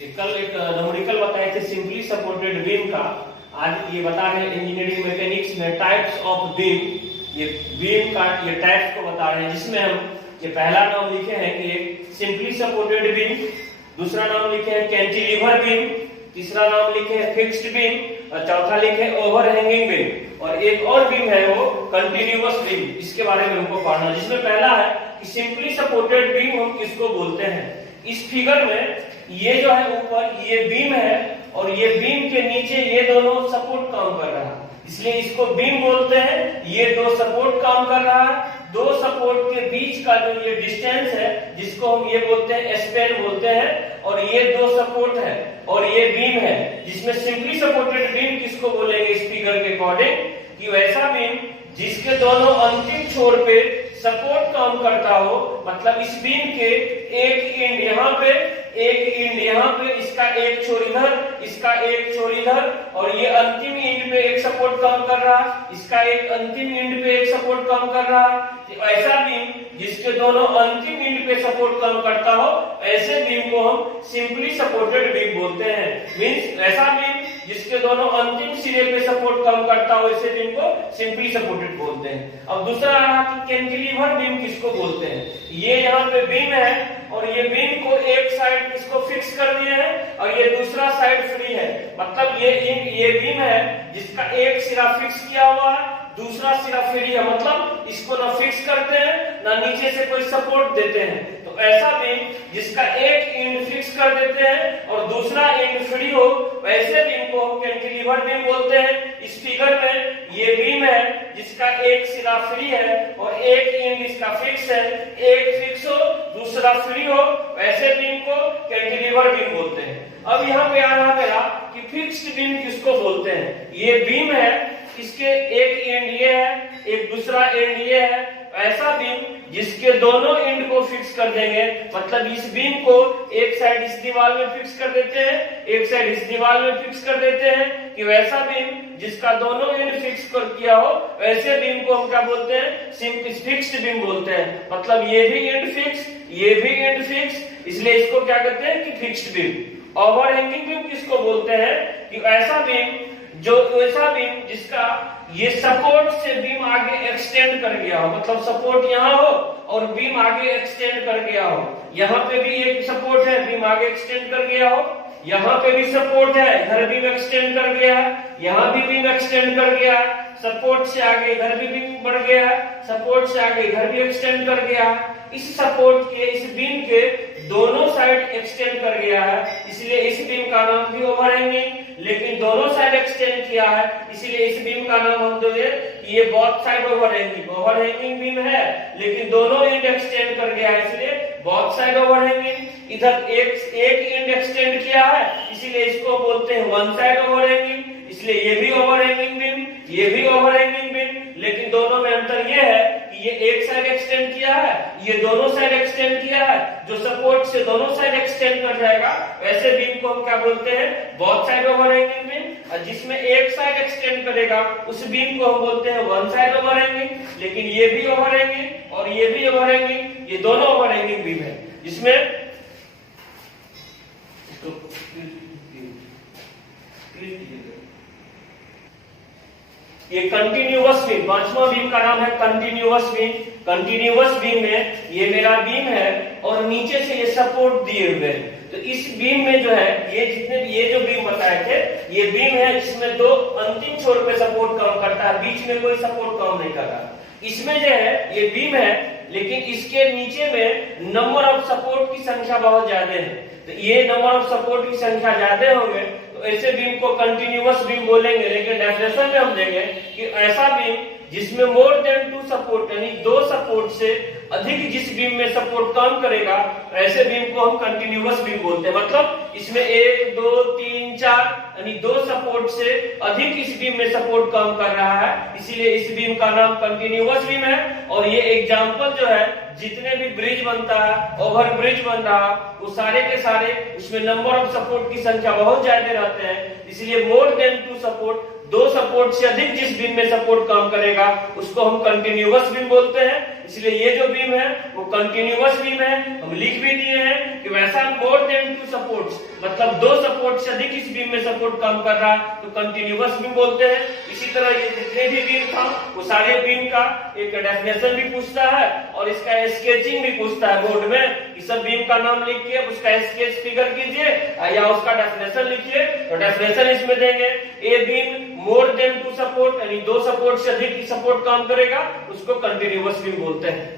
कल एक न्यूमेरिकल बताए थे सिंपली सपोर्टेड बीम का। आज ये बता रहे हैं इंजीनियरिंग मैकेनिक्स में टाइप्स ऑफ बीम। ये बीम का ये टाइप्स को बता रहे हैं, जिसमें हम ये पहला नाम लिखे हैं कि एक सिंपली सपोर्टेड बीम, दूसरा नाम लिखे हैं कैंटिलीवर बीम, तीसरा नाम लिखे हैं फिक्स्ड बीम और चौथा लिखे हैं ओवरहैंगिंग बीम, और एक और बीम है वो कंटिन्यूअस बीम। इसके बारे में हमको पढ़ना, जिसमें पहला है कि सिंपली सपोर्टेड बीम हम किसको बोलते हैं। इस फिगर में ये जो है ऊपर ये बीम है और ये बीम के नीचे ये दोनों सपोर्ट काम कर रहा है, इसलिए इसको बीम बोलते हैं। ये दो सपोर्ट काम कर रहा है, दो सपोर्ट के बीच का जो ये डिस्टेंस है जिसको हम ये बोलते हैं स्पैन बोलते हैं, और ये दो सपोर्ट है और ये बीम है, जिसमें सिंपली सपोर्टेड बीम किसको बोलेंगे इस फिगर के अकॉर्डिंग कि वैसा बीम जिसके दोनों अंतिम छोर पे सपोर्ट काम करता हो। मतलब इस बीम के एक एंड यहाँ पे, एक एंड यहाँ पे, इसका एक छोर इधर, इसका एक छोर इधर, और ये अंतिम एंड पे एक सपोर्ट काम कर रहा है, इसका एक अंतिम एंड पे एक सपोर्ट काम कर रहा है। तो ऐसा बीम जिसके दोनों अंतिम एंड पे सपोर्ट काम करता हो, ऐसे बीम को हम सिंपली सपोर्टेड बीम बोलते हैं। मींस ऐसा बीम जिसके दोनों अंतिम सिरे पे सपोर्ट काम करता हो, ऐसे बीम को सिंपली सपोर्टेड बोलते हैं। अब दूसरा रहा कि कैंटिलीवर बीम किसको बोलते हैं। ये यहाँ पे बीम है और ये बीम को एक साइड इसको फिक्स कर दिए हैं और ये दूसरा साइड फ्री है। मतलब ये बीम है जिसका एक सिरा फिक्स किया हुआ है, दूसरा सिरा फ्री है। मतलब इसको ना फिक्स करते हैं ना नीचे से कोई सपोर्ट देते हैं। तो ऐसा बीम जिसका एक एंड फिक्स कर देते हैं और दूसरा एंड फ्री हो, वैसे बीम को हम कैंटिलीवर बीम बोलते हैं। इस फिगर में ये बीम है जिसका एक सिरा फ्री है और एक एंड इसका फिक्स है, एक फिक्स हो दूसरा फ्री हो, वैसे बीम को कैंटिलीवर बीम बोलते हैं। अब यहाँ पे आ रहा मेरा कि फिक्स्ड बीम किसको बोलते हैं। ये बीम है, इसके एक एंड ये है, एक दूसरा एंड ये है, ऐसा बीम जिसके दोनों एंड को फिक्स कर देंगे। मतलब इस बीम को एक साइड इस दीवार में फिक्स कर देते हैं, एक साइड इस दीवार में फिक्स कर देते हैं कि वैसा बीम जिसका दोनों एंड फिक्स कर किया हो, वैसे बीम को हम क्या बोलते हैं, सिंपल फिक्स्ड बीम बोलते हैं। मतलब ये भी एंड फिक्स, ये भी एंड फिक्स, इसलिए इसको क्या कहते हैं कि फिक्स्ड बीम। ओवरहैंगिंग बीम किसको बोलते हैं कि ऐसा बीम जिसका ये सपोर्ट से बीम आगे एक्सटेंड कर गया हो। मतलब सपोर्ट यहाँ हो और बीम आगे एक्सटेंड कर गया हो। यहाँ पे भी एक सपोर्ट है, बीम आगे एक्सटेंड कर गया हो, यहाँ पे भी सपोर्ट है, इधर बीम एक्सटेंड कर गया है, यहाँ भी बीम एक्सटेंड कर गया है, सपोर्ट से आगे इधर भी बीम बढ़ गया है, सपोर्ट से आगे इधर भी एक्सटेंड कर गया है। इस सपोर्ट के, इस बीम के दोनों साइड एक्सटेंड कर गया है, इसलिए इस बीम का नाम भी ओवरहैंगिंग। लेकिन दोनों साइड एक्सटेंड किया है, इसलिए इस बीम का नाम हम दोगे ये both side overhanging. Overhanging beam है लेकिन दोनों एंड एक्सटेंड कर गया है, इसलिए बोथ साइड ओवरहैंगिंग। इधर एक एंड एक्सटेंड किया है, इसीलिए इसको बोलते हैं वन साइड ओवरहैंगिंग, इसलिए ये भी ओवरहैंगिंग बीम, ये भी ओवरहैंगिंग बीम। लेकिन दोनों में अंतर ये है कि ये एक साइड एक्सटेंड किया है, ये दोनों साइड एक्सटेंड किया है। जो सपोर्ट से दोनों साइड एक्सटेंड कर जाएगा, वैसे बीम को हम क्या बोलते हैं, बोथ साइड ओवरहैंगिंग बीम। और जिसमें एक साइड एक्सटेंड करेगा उस बीम को हम बोलते हैं वन साइड ओवरहैंगिंग। लेकिन ये भी ओवरहैंगिंग और ये भी ओवरहैंगिंग, ये दोनों ओवरहैंगिंग बीम है। जिसमें ये कंटिन्यूअस बीम, पांचवा बीम का नाम है कंटिन्यूअस बीम। कंटिन्यूअस बीम में ये मेरा बीम है और नीचे से ये सपोर्ट दिए हुए हैं। तो इस बीम में जो है ये जितने भी ये जो बीम बताए थे, ये बीम है जिसमें दो अंतिम छोर पे सपोर्ट काम करता है, बीच में कोई सपोर्ट काम नहीं कर रहा। इसमें जो है ये बीम है लेकिन इसके नीचे में नंबर ऑफ सपोर्ट की संख्या बहुत ज्यादा है। तो ये नंबर ऑफ सपोर्ट की संख्या ज्यादा होंगे तो ऐसे बीम को कंटिन्यूअस बीम बोलेंगे। लेकिन डेफिनेशन में हम देंगे कि ऐसा बीम जिसमें मोर देन टू सपोर्ट यानी दो सपोर्ट से अधिक जिस बीम में सपोर्ट काम करेगा, ऐसे बीम को हम कंटिन्यूअस बीम बोलते हैं। मतलब इसमें 1 2 3 4 यानी दो सपोर्ट से अधिक इस बीम में सपोर्ट काम कर रहा है, इसीलिए इस बीम का नाम कंटिन्यूअस बीम है। और ये एग्जांपल जो है जितने भी ब्रिज बनता है, ओवर ब्रिज बन रहा, वो सारे के सारे उसमें नंबर ऑफ सपोर्ट की संख्या बहुत ज्यादा रहते हैं, इसलिए मोर देन टू सपोर्ट, दो सपोर्ट से अधिक जिस बीम में सपोर्ट काम करेगा उसको हम कंटिन्यूअस बीम बोलते हैं। इसलिए ये जो बीम है वो कंटिन्यूअस बीम है। हम लिख भी दिए हैं कि वैसा मोर देन टू सपोर्ट्स, मतलब दो सपोर्ट से अधिक इस बीम में सपोर्ट काम कर रहा है तो कंटिन्यूअस बीम बोलते हैं। इसी तरह ये जितने भी बीम था वो सारे बीम का एक डेफिनेशन भी पूछता है और इसका स्केचिंग भी पूछता है बोर्ड में कि सब बीम का नाम लिखिए, उसका स्केच फिगर कीजिए या उसका डेफिनेशन लिखिए। तो डेफिनेशन इसमें देंगे, a beam more than two support, यानी दो सपोर्ट से अधिक सपोर्ट काम करेगा उसको कंटिन्यूअस बीम बोलते हैं।